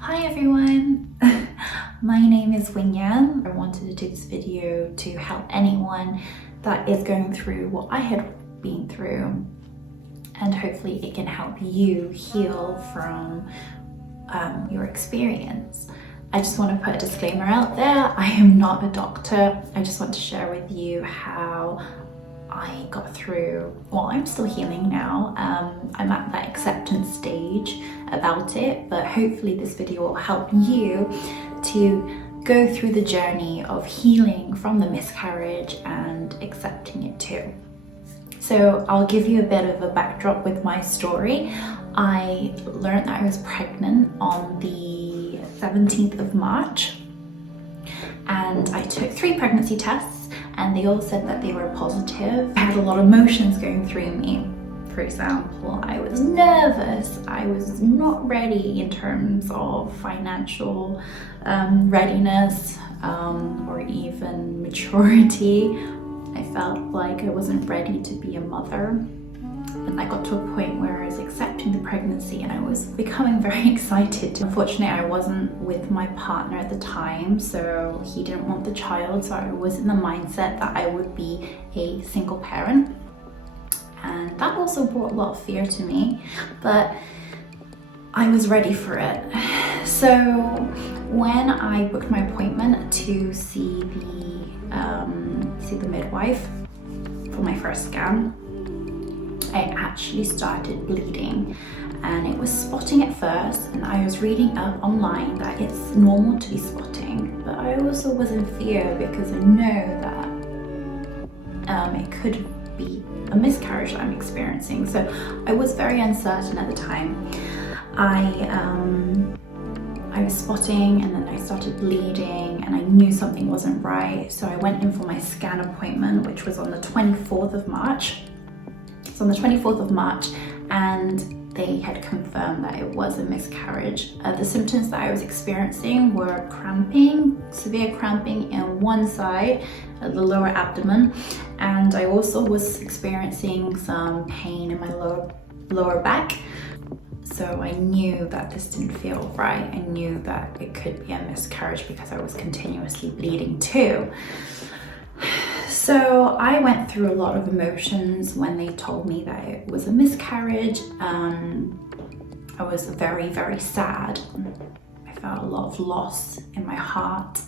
Hi everyone, my name is Winyan. I wanted to do this video to help anyone that is going through what I had been through, and hopefully it can help you heal from your experience. I just want to put a disclaimer out there. I am not a doctor. I just want to share with you how I got through, well, I'm still healing now. I'm at that acceptance stage about it, but hopefully this video will help you to go through the journey of healing from the miscarriage and accepting it too. So I'll give you a bit of a backdrop with my story. I learned that I was pregnant on the 17th of March, and I took 3 pregnancy tests and they all said that they were positive. I had a lot of emotions going through me. For example, I was nervous, I was not ready in terms of financial readiness or even maturity. I felt like I wasn't ready to be a mother. And I got to a point where I was accepting the pregnancy and I was becoming very excited. Unfortunately, I wasn't with my partner at the time, so he didn't want the child, so I was in the mindset that I would be a single parent. And that also brought a lot of fear to me, but I was ready for it. So when I booked my appointment to see the midwife for my first scan, I actually started bleeding, and it was spotting at first, and I was reading up online that it's normal to be spotting, but I also was in fear because I know that it could be a miscarriage that I'm experiencing. So I was very uncertain at the time. I was spotting, and then I started bleeding, and I knew something wasn't right. So I went in for my scan appointment, which was on the 24th of March. So on the 24th of March, and they had confirmed that it was a miscarriage. The symptoms that I was experiencing were cramping, severe cramping in one side, the lower abdomen, and I also was experiencing some pain in my lower back. So I knew that this didn't feel right. I knew that it could be a miscarriage because I was continuously bleeding too. So I went through a lot of emotions when they told me that it was a miscarriage. I was very, very sad. I felt a lot of loss in my heart.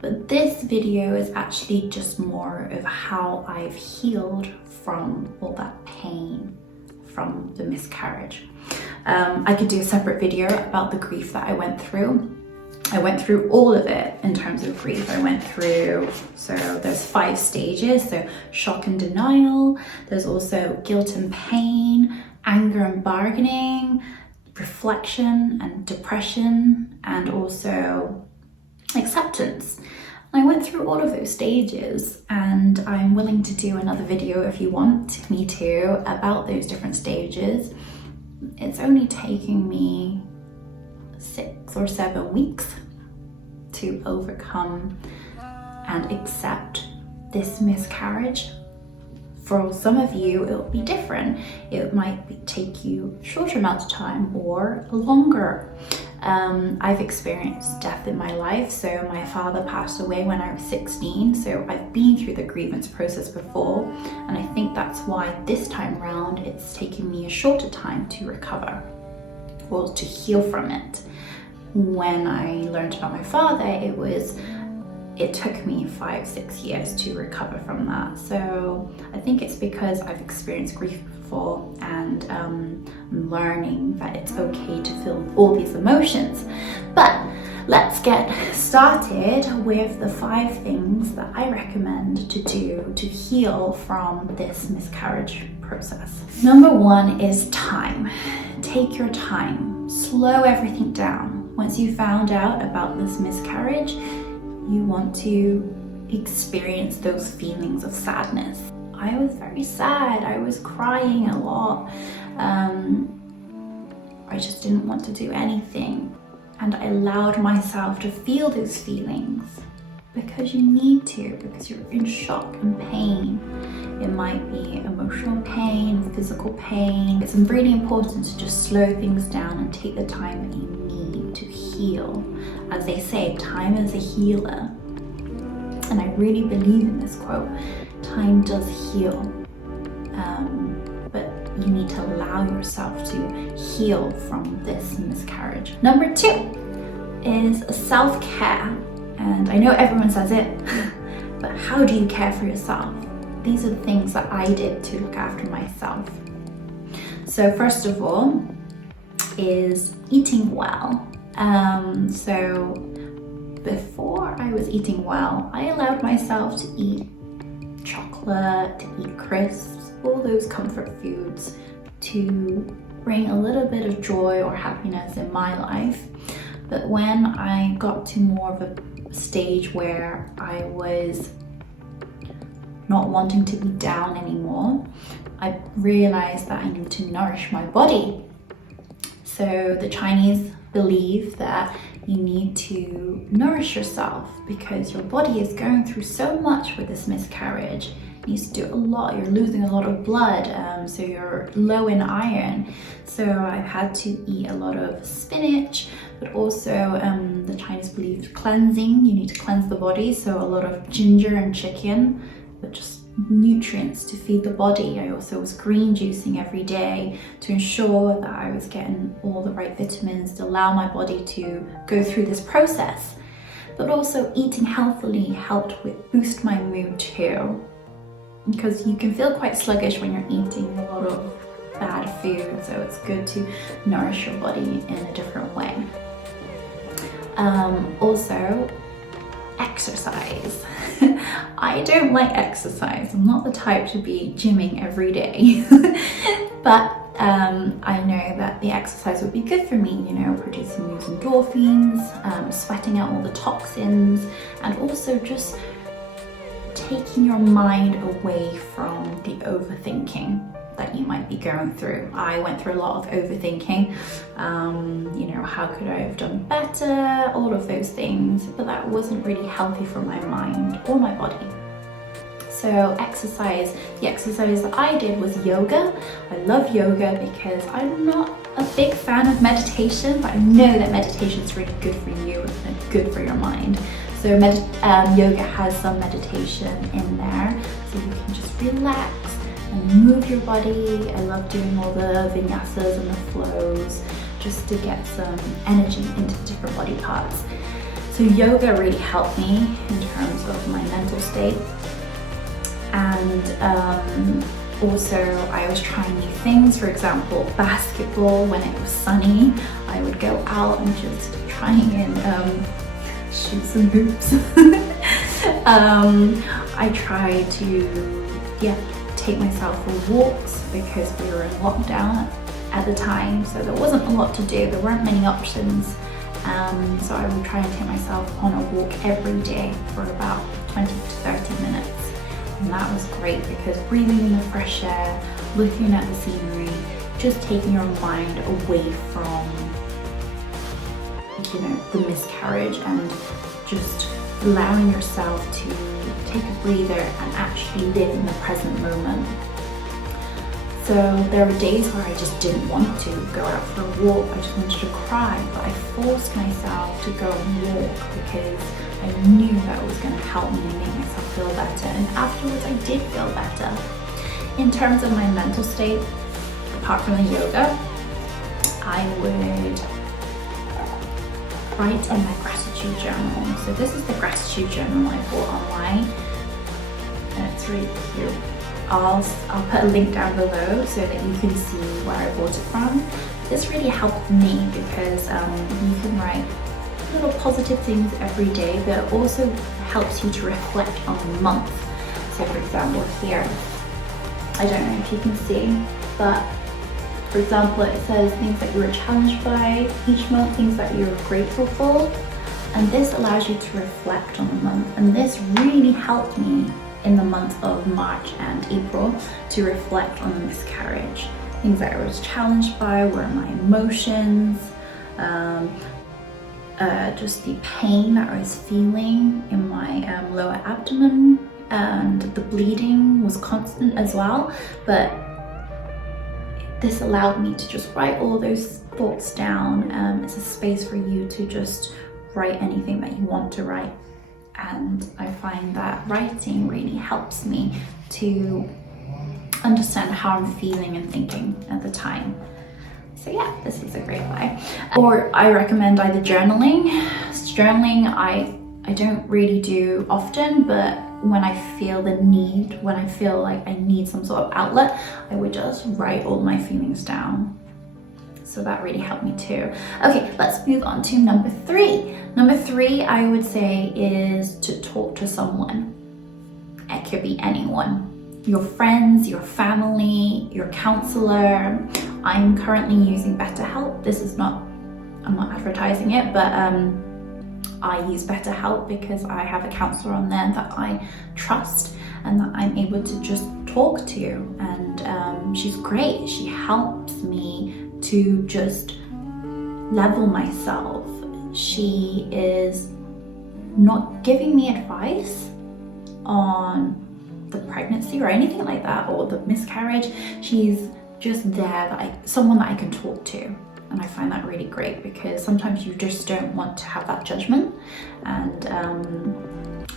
But this video is actually just more of how I've healed from all that pain from the miscarriage. I could do a separate video about the grief that I went through. I went through all of it in terms of grief. I went through, so there's 5 stages. So shock and denial, there's also guilt and pain, anger and bargaining, reflection and depression, and also acceptance. I went through all of those stages, and I'm willing to do another video if you want me to about those different stages. It's only taking me 6 or 7 weeks to overcome and accept this miscarriage. For some of you, it'll be different. It might take you a shorter amount of time or longer. I've experienced death in my life. So my father passed away when I was 16. So I've been through the grievance process before. And I think that's why this time around, it's taken me a shorter time to recover or to heal from it. When I learned about my father, it took me 5-6 years to recover from that. So I think it's because I've experienced grief before, and I'm learning that it's okay to feel all these emotions. But let's get started with the 5 things that I recommend to do to heal from this miscarriage process. Number 1 is time. Take your time. Slow everything down. Once you found out about this miscarriage, you want to experience those feelings of sadness. I was very sad. I was crying a lot. I just didn't want to do anything. And I allowed myself to feel those feelings because you need to, because you're in shock and pain. It might be emotional pain, physical pain. It's really important to just slow things down and take the time that you need to heal heal. As they say, time is a healer. And I really believe in this quote. Time does heal. But you need to allow yourself to heal from this miscarriage. Number 2 is self-care. And I know everyone says it, but how do you care for yourself? These are the things that I did to look after myself. So first of all is eating well. So before I was eating well, I allowed myself to eat chocolate, to eat crisps, all those comfort foods to bring a little bit of joy or happiness in my life. But when I got to more of a stage where I was not wanting to be down anymore, I realized that I need to nourish my body. So the Chinese believe that you need to nourish yourself because your body is going through so much with this miscarriage. It needs to do a lot, you're losing a lot of blood, so you're low in iron. So I've had to eat a lot of spinach, but also the Chinese believe cleansing, you need to cleanse the body, so a lot of ginger and chicken, but just nutrients to feed the body. I also was green juicing every day to ensure that I was getting all the right vitamins to allow my body to go through this process. But also eating healthily helped with boost my mood too, because you can feel quite sluggish when you're eating a lot of bad food, so it's good to nourish your body in a different way. Also, exercise. I don't like exercise. I'm not the type to be gymming every day. But I know that the exercise would be good for me, you know, producing those endorphins, sweating out all the toxins, and also just taking your mind away from the overthinking that you might be going through. I went through a lot of overthinking, you know, how could I have done better, all of those things, but that wasn't really healthy for my mind or my body. So exercise, the exercise that I did was yoga. I love yoga because I'm not a big fan of meditation, but I know that meditation is really good for you and good for your mind. So yoga has some meditation in there, so you can just relax and move your body. I love doing all the vinyasas and the flows just to get some energy into different body parts. So yoga really helped me in terms of my mental state. And also I was trying new things. For example, basketball. When it was sunny, I would go out and just try and shoot some hoops. I tried to take myself for walks because we were in lockdown at the time, so there wasn't a lot to do, there weren't many options, so I would try and take myself on a walk every day for about 20 to 30 minutes, and that was great because breathing in the fresh air, looking at the scenery, just taking your mind away from, you know, the miscarriage, and just allowing yourself to take a breather and actually live in the present moment. So there were days where I just didn't want to go out for a walk, I just wanted to cry, but I forced myself to go and walk because I knew that was going to help me and make myself feel better, and afterwards I did feel better. In terms of my mental state, apart from the yoga, I would write in my gratitude journal. So this is the gratitude journal I bought online, and it's really cute. I'll put a link down below so that you can see where I bought it from. This really helped me because you can write little positive things every day, but it also helps you to reflect on the month. So for example here, I don't know if you can see, but for example it says things that you were challenged by each month, things that you're grateful for, and this allows you to reflect on the month, and this really helped me in the month of March and April to reflect on the miscarriage. Things that I was challenged by were my emotions, just the pain that I was feeling in my lower abdomen, and the bleeding was constant as well, but this allowed me to just write all those thoughts down. It's a space for you to just write anything that you want to write. And I find that writing really helps me to understand how I'm feeling and thinking at the time. So yeah, this is a great way. Or I recommend either journaling. Journaling I don't really do often, but when I feel the need, when I feel like I need some sort of outlet, I would just write all my feelings down. So that really helped me too. Okay, let's move on to number 3. Number 3, I would say, is to talk to someone. It could be anyone. Your friends, your family, your counselor. I'm currently using BetterHelp. I'm not advertising it, but I use BetterHelp because I have a counselor on there that I trust and that I'm able to just talk to. And she's great. She helps me to just level myself. She is not giving me advice on the pregnancy or anything like that, or the miscarriage. She's just there, someone that I can talk to. And I find that really great because sometimes you just don't want to have that judgment. And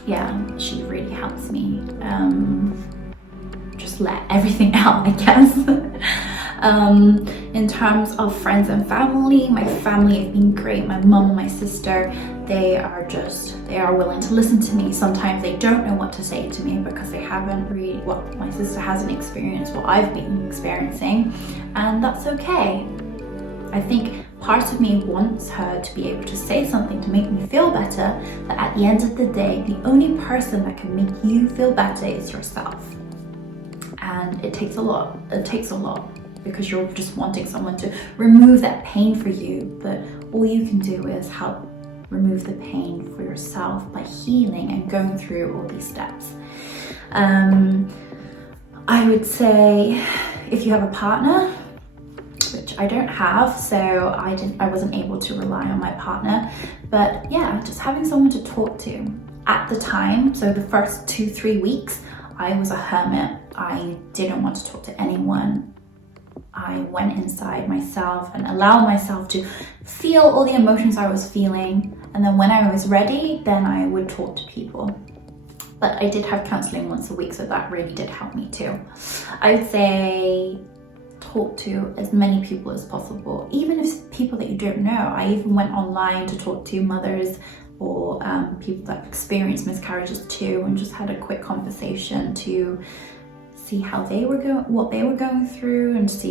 yeah, she really helps me just let everything out, I guess. In terms of friends and family, my family have been great. My mum and my sister, they are willing to listen to me. Sometimes they don't know what to say to me because they haven't really, my sister hasn't experienced what I've been experiencing, and that's okay. I think part of me wants her to be able to say something to make me feel better, but at the end of the day, the only person that can make you feel better is yourself. And it takes a lot. It takes a lot because you're just wanting someone to remove that pain for you, but all you can do is help remove the pain for yourself by healing and going through all these steps. I would say if you have a partner, which I don't have, so I wasn't able to rely on my partner, but yeah, just having someone to talk to. At the time, so the first 2-3 weeks, I was a hermit. I didn't want to talk to anyone. I went inside myself and allowed myself to feel all the emotions I was feeling, and then when I was ready, then I would talk to people. But I did have counselling once a week, so that really did help me too. I would say talk to as many people as possible, even if people that you don't know. I even went online to talk to mothers or people that experienced miscarriages too, and just had a quick conversation to see how they were going, what they were going through, and see